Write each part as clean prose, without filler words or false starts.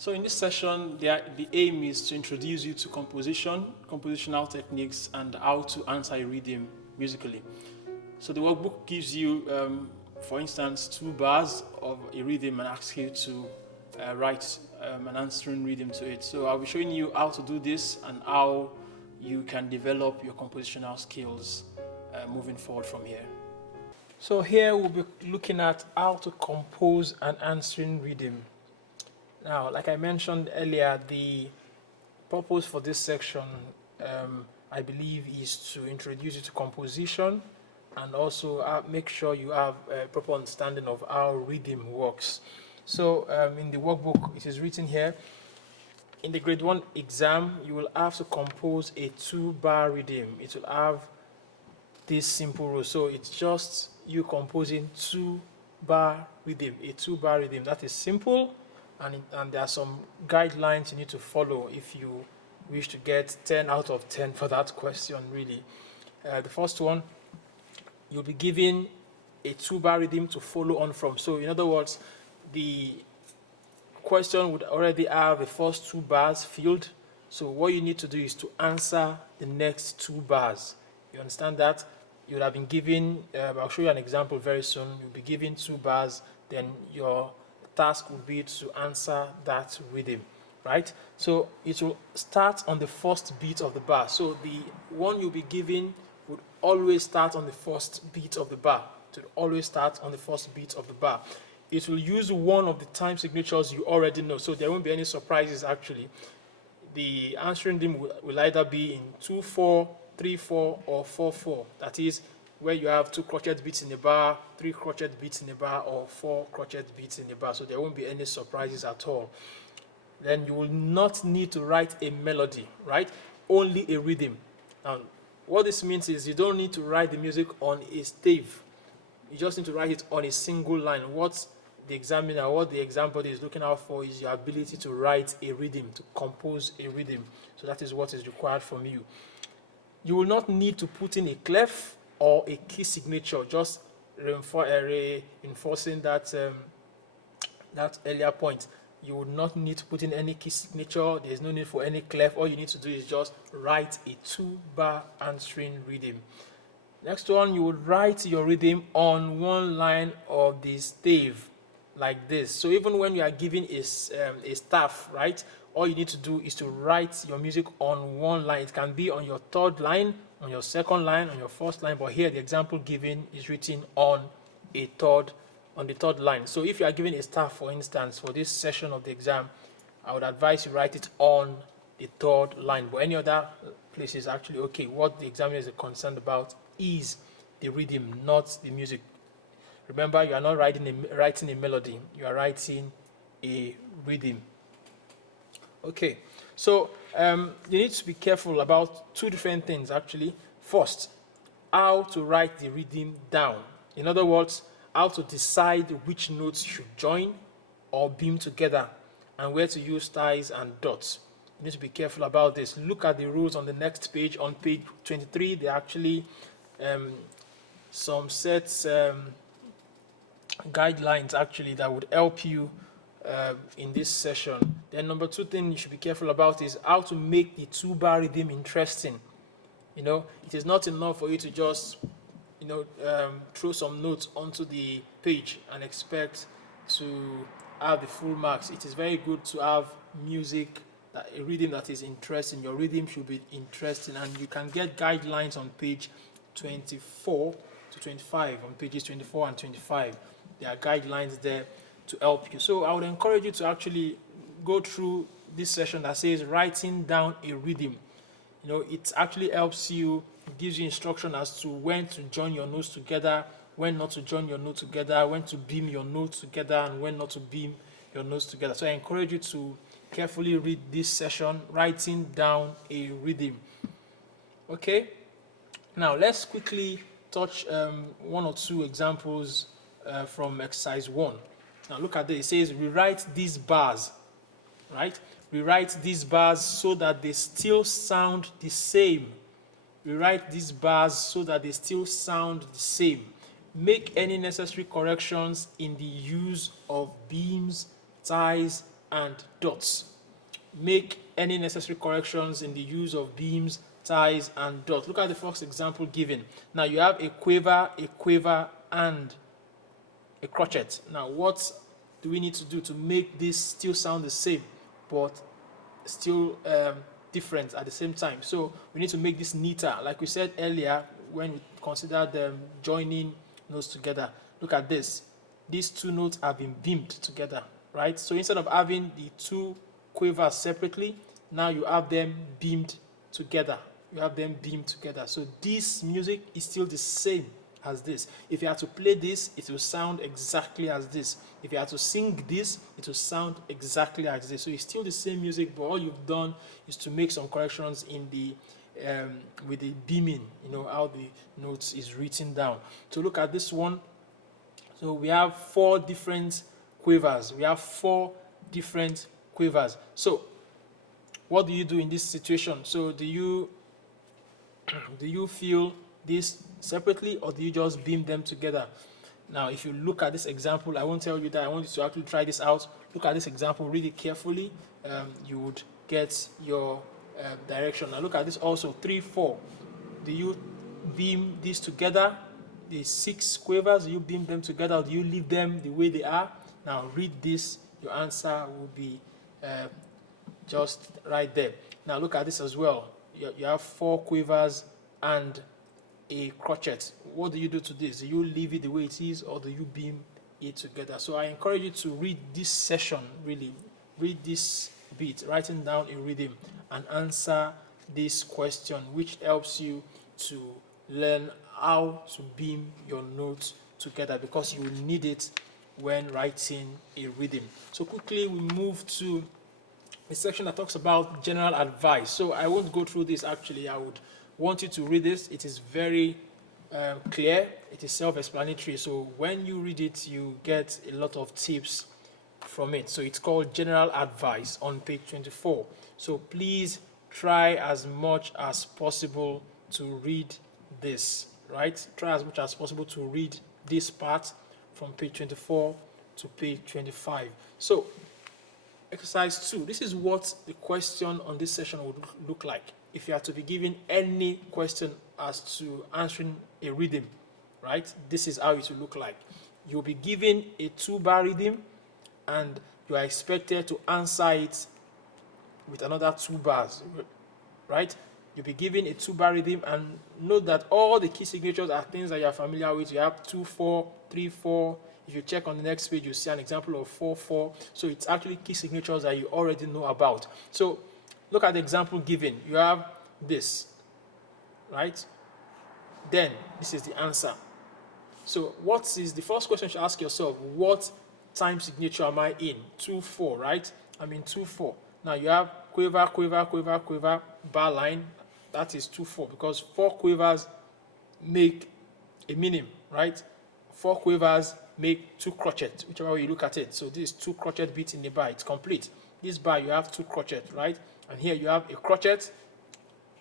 So in this session, the aim is to introduce you to composition, compositional techniques, and how to answer a rhythm musically. So the workbook gives you, for instance, 2 bars of a rhythm and asks you to write an answering rhythm to it. So I'll be showing you how to do this and how you can develop your compositional skills moving forward from here. So here we'll be looking at how to compose an answering rhythm. Now, like I mentioned earlier, the purpose for this section, I believe, is to introduce you to composition and also make sure you have a proper understanding of how rhythm works. So in the workbook, it is written here, in the grade 1 exam, you will have to compose a 2-bar rhythm. It will have this simple rule. So it's just you composing 2-bar rhythm, a 2-bar rhythm. That is simple. And there are some guidelines you need to follow if you wish to get 10 out of 10 for that question, really. The first one, you'll be given a 2-bar rhythm to follow on from. So in other words, the question would already have the first 2 bars filled. So what you need to do is to answer the next 2 bars. You understand that? You would have been given, I'll show you an example very soon. You'll be given 2 bars, then your task will be to answer that rhythm, right? So it will start on the first beat of the bar. So the one you'll be given would always start on the first beat of the bar. It will always start on the first beat of the bar. It will use one of the time signatures you already know, so there won't be any surprises actually. The answering rhythm will either be in 2/4, 3/4, or 4/4. That is, where you have 2 crotchet beats in the bar, 3 crotchet beats in the bar, or 4 crotchet beats in the bar. So there won't be any surprises at all. Then you will not need to write a melody, right? Only a rhythm. Now, what this means is you don't need to write the music on a stave. You just need to write it on a single line. What the exam body is looking out for is your ability to write a rhythm, to compose a rhythm. So that is what is required from you. You will not need to put in a clef or a key signature, just reinforcing that that earlier point. You will not need to put in any key signature. There is no need for any clef. All you need to do is just write a 2-bar answering rhythm. Next one, you would write your rhythm on one line of the stave, like this. So even when you are given a staff, right, all you need to do is to write your music on one line. It can be on your 3rd line, on your 2nd line, on your 1st line, but here the example given is written on the 3rd line. So if you are given a staff, for instance, for this session of the exam, I would advise you write it on the 3rd line, but any other place is actually okay. What the examiner is concerned about is the rhythm, not the music. Remember, you are not writing a melody, you are writing a rhythm. Okay, so you need to be careful about 2 different things actually. First, how to write the rhythm down. In other words, how to decide which notes should join or beam together and where to use ties and dots. You need to be careful about this. Look at the rules on the next page. On page 23, there are actually some sets guidelines actually that would help you in this session. Then number 2 thing you should be careful about is how to make the 2-bar rhythm interesting. You know, it is not enough for you to just, throw some notes onto the page and expect to have the full marks. It is very good to have music, a rhythm that is interesting. Your rhythm should be interesting, and you can get guidelines on page 24 to 25. On pages 24 and 25, there are guidelines there to help you. So I would encourage you to actually go through this session that says writing down a rhythm. You know, it actually helps you, it gives you instruction as to when to join your notes together, when not to join your notes together, when to beam your notes together, and when not to beam your notes together. So I encourage you to carefully read this session, writing down a rhythm. Okay, now let's quickly touch 1 or 2 examples from exercise 1. Now look at this. It says rewrite these bars, right? Rewrite these bars so that they still sound the same. Rewrite these bars so that they still sound the same. Make any necessary corrections in the use of beams, ties, and dots. Make any necessary corrections in the use of beams, ties, and dots. Look at the first example given. Now you have a quiver, and a crotchet. Now what do we need to do to make this still sound the same, but still different at the same time? So we need to make this neater. Like we said earlier, when we considered joining notes together, look at this. These two notes have been beamed together, right? So instead of having the two quavers separately, now you have them beamed together. You have them beamed together. So this music is still the same as this. If you had to play this, it will sound exactly as this. If you had to sing this, it will sound exactly as this. So it's still the same music, but all you've done is to make some corrections in the with the beaming, how the notes is written down. So look at this one. So we have 4 different quavers. So what do you do in this situation? So do you feel this separately, or do you just beam them together? Now, if you look at this example, I won't tell you that. I want you to actually try this out. Look at this example, read it carefully. You would get your direction. Now, look at this also, 3, 4. Do you beam these together? The 6 quavers, do you beam them together, or do you leave them the way they are? Now, read this. Your answer will be just right there. Now, look at this as well. You have 4 quavers and a crotchet. What do you do to this? Do you leave it the way it is, or do you beam it together? So I encourage you to read this session, really. Read this bit, writing down a rhythm, and answer this question, which helps you to learn how to beam your notes together, because you will need it when writing a rhythm. So quickly we move to a section that talks about general advice. So I won't go through this actually. I would want you to read this. It is very clear. It is self-explanatory. So when you read it, you get a lot of tips from it. So it's called General Advice on page 24. So please try as much as possible to read this, right? Try as much as possible to read this part from page 24 to page 25. So exercise 2, this is what the question on this session would look like. If you are to be given any question as to answering a rhythm, right? This is how it will look like. You'll be given a 2-bar rhythm, and you are expected to answer it with another 2 bars, right? You'll be given a 2-bar rhythm, and note that all the key signatures are things that you are familiar with. You have 2-4, 3-4. If you check on the next page, you see an example of 4-4. So it's actually key signatures that you already know about. So look at the example given. You have this, right? Then this is the answer. So what is the first question you should ask yourself? What time signature am I in? 2-4, right? I'm in 2-4. Now you have quiver, quiver, quiver, quiver, bar line. That is 2-4, because 4 quavers make a minim, right? 4 quavers make 2 crotchet, whichever way you look at it. So this is 2 crotchet beats in the bar. It's complete. This bar, you have 2 crotchet, right? And here you have a crotchet,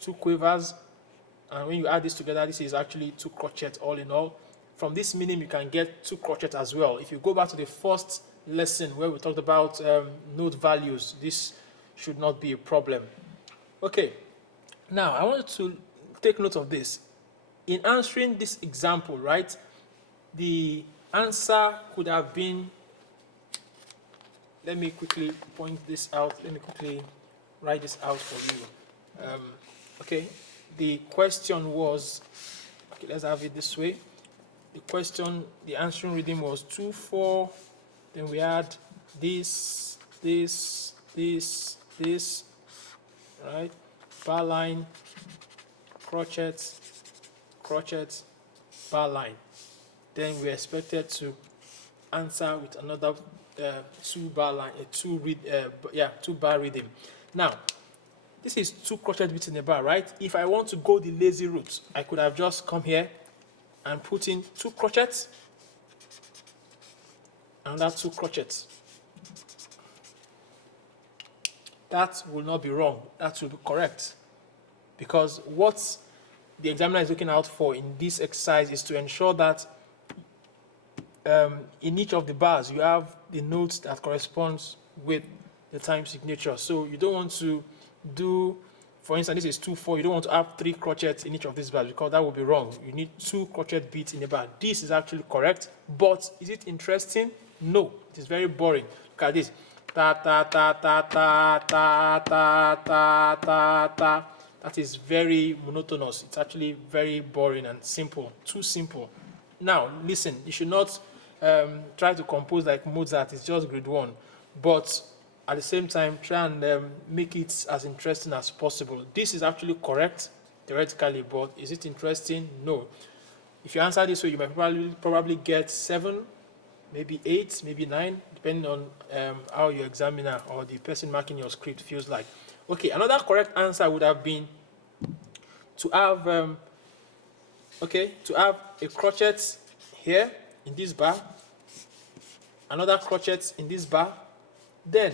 2 quavers, and when you add this together, this is actually 2 crotchet all in all. From this minim, you can get 2 crotchet as well. If you go back to the first lesson where we talked about note values, this should not be a problem. Okay, now I want to take note of this. In answering this example, right, the answer could have been, let me quickly point this out. Let me quickly write this out for you. Okay, the question was, okay, let's have it this way. The question, the answering rhythm was 2-4. Then we had this, right? Bar line, crotchet, crotchet, bar line. Then we expected to answer with another 2-bar line, a 2-bar rhythm. Now, this is 2 crotchet beats in a bar, right? If I want to go the lazy route, I could have just come here and put in 2 crochets, and that's 2 crochets. That will not be wrong. That will be correct. Because what the examiner is looking out for in this exercise is to ensure that in each of the bars you have the notes that corresponds with the time signature. So you don't want to do, for instance, this is 2/4. You don't want to have 3 crotchets in each of these bars because that would be wrong. You need 2 crotchet beats in a bar. This is actually correct, but is it interesting? No, it is very boring. Look at this. Ta ta ta ta ta ta ta ta ta ta. That is very monotonous. It's actually very boring and simple. Too simple. Now, listen, you should not try to compose like Mozart. It's just grade 1. But at the same time, try and make it as interesting as possible. This is actually correct, theoretically, but is it interesting? No. If you answer this way, you might probably get 7, maybe 8, maybe 9, depending on how your examiner or the person marking your script feels like. Okay, another correct answer would have been to have, to have a crotchet here in this bar, another crotchet in this bar, then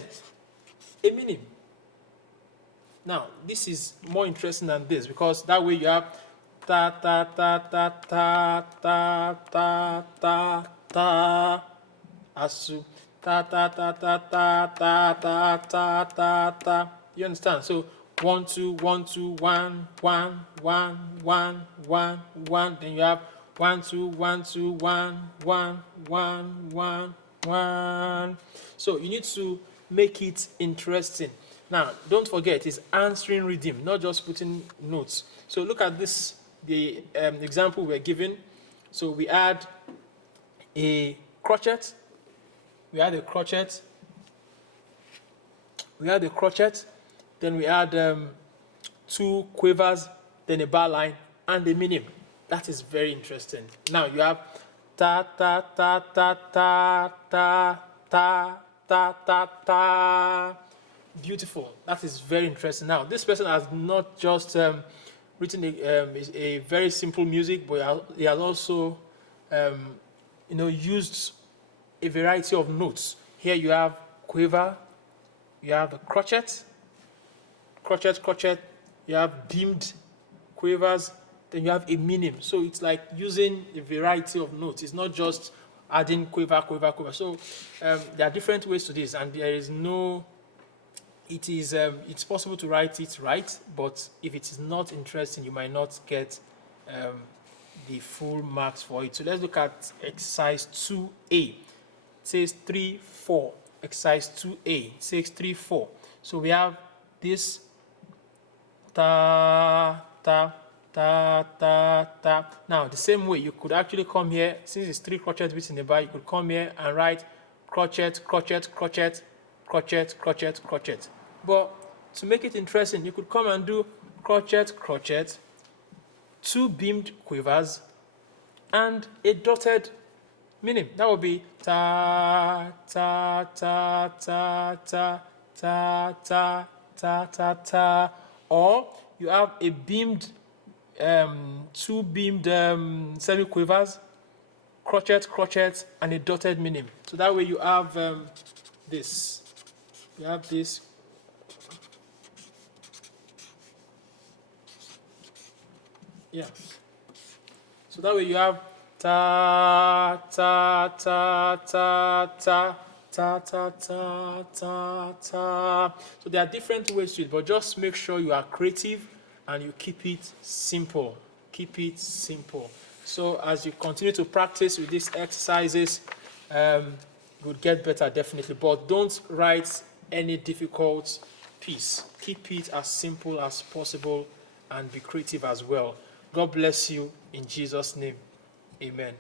a minim. Now, this is more interesting than this because that way you have ta ta ta ta ta ta ta ta ta, as to ta ta ta ta ta ta ta ta ta ta. You understand? So 1 2 1 2 1 1 1 1 1 1. Then you have 1 2 1 2 1 1 1 1 1. So you need to make it interesting. Now, don't forget, it's answering rhythm, not just putting notes. So look at this, the example we're given. So we add a crotchet, we add a crotchet, then we add 2 quavers, then a bar line, and a minim. That is very interesting. Now you have ta ta ta ta ta ta ta ta ta ta. Beautiful. That is very interesting. Now this person has not just written a very simple music, but he has also used a variety of notes. Here you have quaver, you have a crotchet, you have beamed quavers, then you have a minim. So it's like using a variety of notes. It's not just adding quaver. So there are different ways to this, and there is no. It's possible to write it right, but if it is not interesting, you might not get the full marks for it. So let's look at exercise 2A. It says 3/4. Exercise 2A. It says 3/4. So we have this ta ta ta ta ta. Now the same way you could actually come here, since it's 3 crotchet beats in the bar, you could come here and write crotchet. But to make it interesting, you could come and do crotchet, 2 beamed quavers, and a dotted minim. That would be ta ta ta ta ta ta ta ta ta ta. Or you have a beamed 2 beamed semi-quavers, crotchet, and a dotted minim. So that way you have this. You have this. Yeah. So that way you have ta ta ta ta ta ta ta ta ta ta. So there are different ways to it, but just make sure you are creative and you keep it simple. So as you continue to practice with these exercises, you'll get better definitely. But don't write any difficult piece. Keep it as simple as possible and be creative as well. God bless you in Jesus' name. Amen.